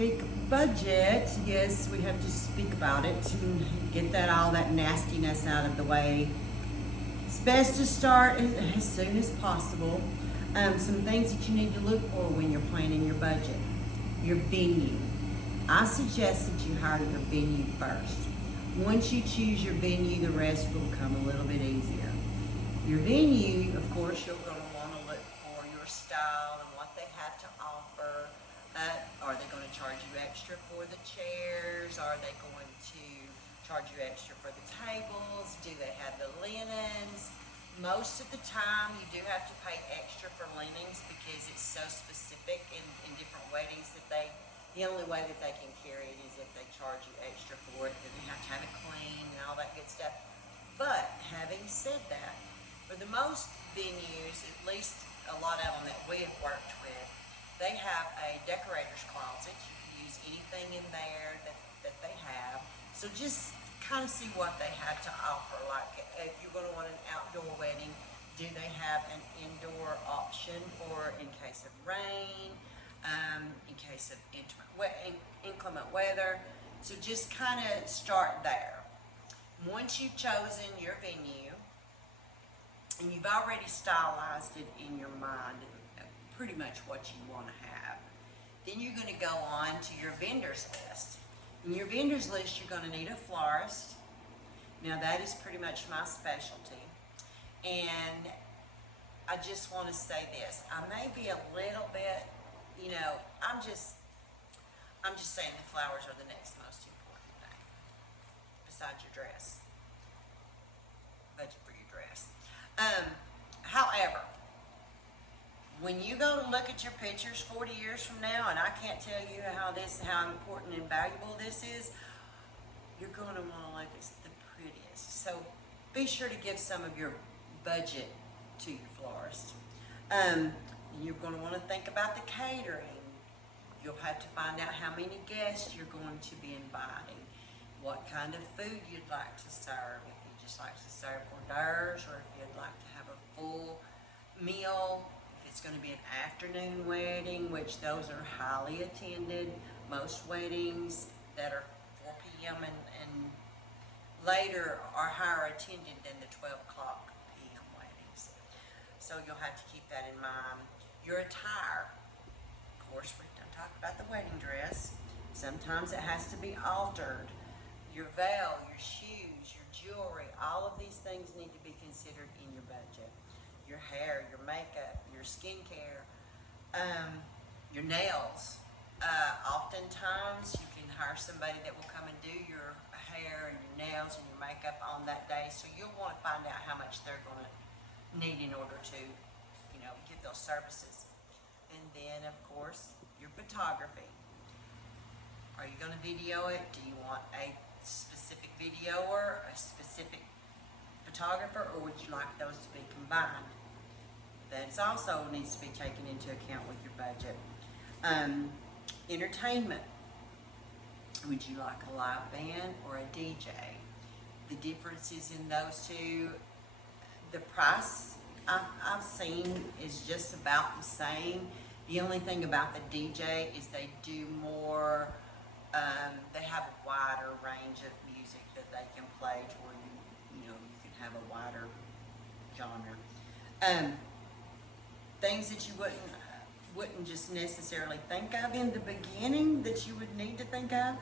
speak budget, yes, we have to speak about it and get all that nastiness out of the way. It's best to start as soon as possible. Some things that you need to look for when you're planning your budget. Your venue. I suggest that you hire your venue first. Once you choose your venue, the rest will come a little bit easier. Your venue, of course, you're going to want to look for your style and what they have to offer. Are they going to charge you extra for the chairs? Are they going to charge you extra for the tables? Do they have the linens? Most of the time, you do have to pay extra for linens because it's so specific in different weddings that the only way that they can carry it is if they charge you extra for it. Then they have to have it clean and all that good stuff. But having said that, for the most venues, at least a lot of them that we have worked with, they have a decorator's closet. You can use anything in there that they have. So just kind of see what they have to offer. Like if you're going to want an outdoor wedding, do they have an indoor option for in case of rain, in case of inclement weather? So just kind of start there. Once you've chosen your venue and you've already stylized it in your mind, pretty much what you want to have, then you're going to go on to your vendors list. In your vendors list, you're going to need a florist. Now that is pretty much my specialty. And I just want to say this. I may be a little bit, I'm just saying the flowers are the next most important thing. Besides your dress. Budget for your dress. However, when you go to look at your pictures 40 years from now, and I can't tell you how important and valuable this is, you're going to want to look at the prettiest. So be sure to give some of your budget to your florist. You're going to want to think about the catering. You'll have to find out how many guests you're going to be inviting, what kind of food you'd like to serve, if you just like to serve hors d'oeuvres, or if you'd like to have a full meal. It's going to be an afternoon wedding, which those are highly attended. Most weddings that are 4 p.m. and later are higher attended than the 12 o'clock p.m. weddings. So you'll have to keep that in mind. Your attire. Of course, we're going to talk about the wedding dress. Sometimes it has to be altered. Your veil, your shoes, your jewelry, all of these things need to be considered in your budget. Your hair, your makeup, your skincare, your nails. Oftentimes you can hire somebody that will come and do your hair and your nails and your makeup on that day, so you'll want to find out how much they're going to need in order to, get those services. And then, of course, your photography. Are you going to video it? Do you want a specific videoer, a specific photographer, or would you like those to be combined? That's also needs to be taken into account with your budget. Entertainment. Would you like a live band or a DJ? The differences in those two, the price I've seen is just about the same. The only thing about the DJ is they do more, they have a wider range of music that they can play to where you can have a wider genre. Things that you wouldn't just necessarily think of in the beginning that you would need to think of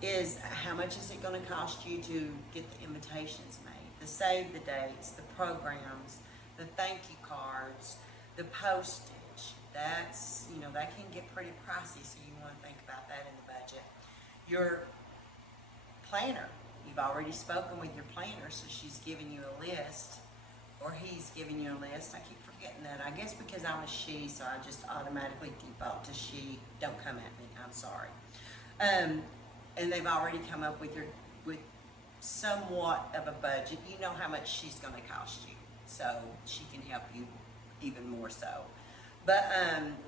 is how much is it going to cost you to get the invitations made, the save the dates, the programs, the thank you cards, the postage. That's, that can get pretty pricey, so you want to think about that in the budget. Your planner. You've already spoken with your planner, so she's giving you a list, or he's giving you a list. I keep forgetting that. I guess because I'm a she, so I just automatically default to she. Don't come at me. I'm sorry. And they've already come up with somewhat of a budget. You know how much she's going to cost you, so she can help you even more so. But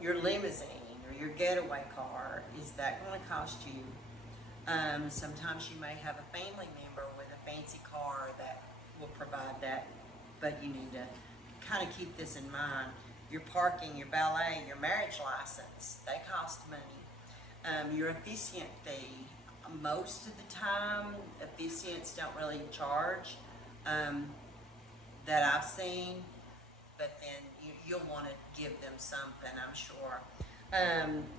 your limousine or your getaway car, is that going to cost you? Sometimes you may have a family member with a fancy car that will provide that, but you need to kind of keep this in mind. Your parking, your valet, your marriage license, they cost money. Your officiant fee, most of the time, officiants don't really charge, that I've seen, but then you'll want to give them something, I'm sure.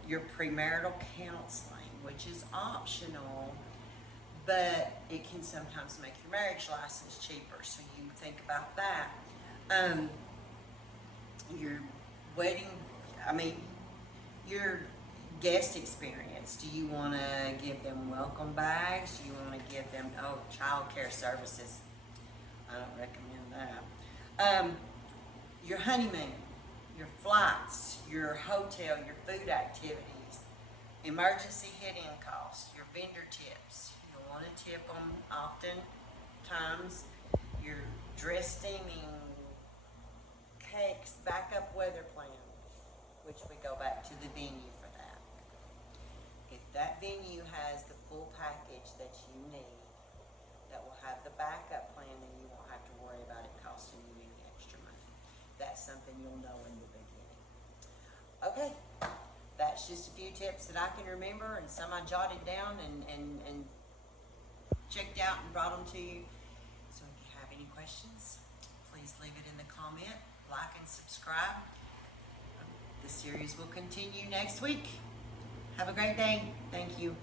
Your premarital counseling, which is optional, but it can sometimes make your marriage license cheaper, so you think about that. Um, your wedding, I mean, your guest experience. Do you want to give them welcome bags? Do you want to give them, child care services? I don't recommend that. Your honeymoon, your flights, your hotel, your food activities, emergency hit-in costs, your vendor tips. You'll want to tip them oftentimes. Your dress steaming, cakes, backup weather plan, which we go back to the venue for that. If that venue has the full package that you need, that will have the backup plan, then you won't have to worry about it costing you any extra money. That's something you'll know in the beginning. Okay, that's just a few tips that I can remember, and some I jotted down and checked out and brought them to you. So if you have any questions, please leave it in the comment, like and subscribe. The series will continue next week. Have a great day. Thank you.